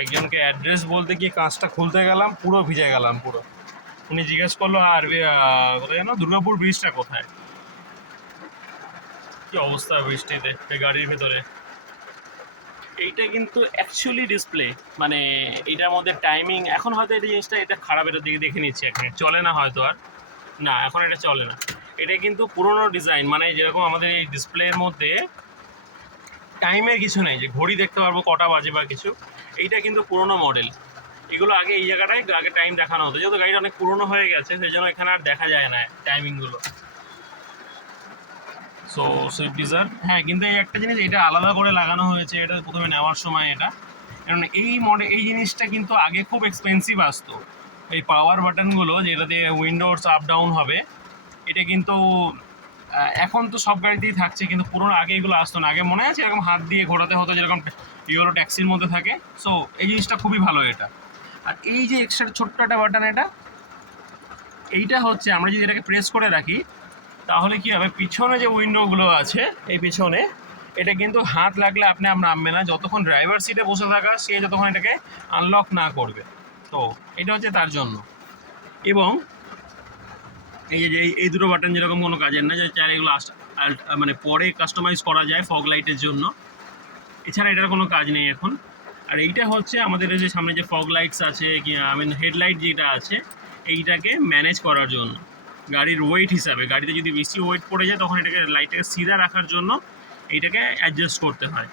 একজনকে অ্যাড্রেস বলতে গিয়ে কাঁচটা খুলতে গেলাম, পুরো ভিজে গেলাম পুরো। উনি জিজ্ঞেস করলো আর কোথায় যেন, দুর্গাপুর ব্রিজটা কোথায়। কি অবস্থা বৃষ্টিতে এই গাড়ির ভেতরে। এইটা কিন্তু অ্যাকচুয়ালি ডিসপ্লে, মানে এটার মধ্যে টাইমিং এখন হয়তো এই জিনিসটা এটা খারাপ, এটা দিকে দেখে নিচ্ছি এখানে চলে না হয়তো আর, না এখন এটা চলে না। এটা কিন্তু পুরোনো ডিজাইন, মানে যেরকম আমাদের এই ডিসপ্লের মধ্যে টাইমের কিছু নেই যে ঘড়ি দেখতে পারবো কটা বাজে বা কিছু, এইটা কিন্তু পুরোনো মডেল। এগুলো আগে এই জায়গাটায় আগে টাইম দেখানো হতো, যেহেতু গাড়িটা অনেক পুরোনো হয়ে গেছে সেই জন্য এখানে আর দেখা যায় না টাইমিংগুলো। সো সুইফট ডিজায়ার, হ্যাঁ কিন্তু এই একটা জিনিস এটা আলাদা করে লাগানো হয়েছে এটা প্রথমে নেওয়ার সময় এটা, কারণ এই মডেল এই জিনিসটা কিন্তু আগে খুব এক্সপেন্সিভ আসতো। এই পাওয়ার বাটনগুলো যেটাতে উইন্ডোজ আপ ডাউন হবে, এটা কিন্তু এখন তো সব গাড়িতেই থাকছে, কিন্তু পুরোনো আগে এগুলো আসতো না। আগে মনে আছে এরকম হাত দিয়ে ঘোরাতে হতো যেরকম ইউরো ট্যাক্সির মধ্যে থাকে। সো এই জিনিসটা খুবই ভালো এটা। আর এই যে এক্সট্রা ছোট্ট একটা বাটন এটা, এইটা হচ্ছে আমরা যদি এটাকে প্রেস করে রাখি তাহলে কি হবে, পিছনে যে উইন্ডোগুলো আছে এই পিছনে, এটা কিন্তু হাত লাগলে আপনি নামবে না যতক্ষণ ড্রাইভার সিটে বসে থাকা সে যতক্ষণ এটাকে আনলক না করবে। তো এটা হচ্ছে তার জন্য। এবং এই যে এই দুটো বাটন যেরকম কোনো কাজের না, যে চাইলে এগুলো মানে পরে কাস্টমাইজ করা যায় ফগ লাইটের জন্য, এছাড়া এটার কোনো কাজ নেই এখন। আর এইটা হচ্ছে আমাদের যে সামনে যে ফগ লাইটস আছে কি আই মিন হেডলাইট যেটা আছে, এইটাকে ম্যানেজ করার জন্য গাড়ির ওয়েট হিসাবে, গাড়িতে যদি বেশি ওয়েট পড়ে যায় তখন এটাকে লাইটটাকে সিধা রাখার জন্য এইটাকে অ্যাডজাস্ট করতে হয়।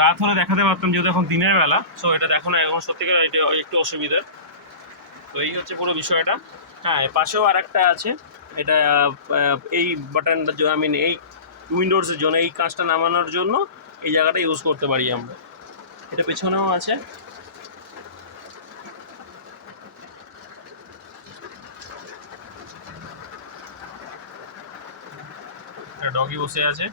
রাত হলে দেখাতে পারতাম, যেহেতু এখন দিনের বেলা, সো এটা দেখো না এখন সত্যিকার এটা একটু অসুবিধা। তো এই হচ্ছে পুরো বিষয়টা। হ্যাঁ পাশেও আর একটা আছে, এটা এই বাটনটার জন্য আমি এই উইন্ডোজের জন্য এই কাজটা নামানোর জন্য এই জায়গাটা ইউজ করতে পারি আমরা। এটা পেছনেও আছে। একটা ডগি বসে আছে।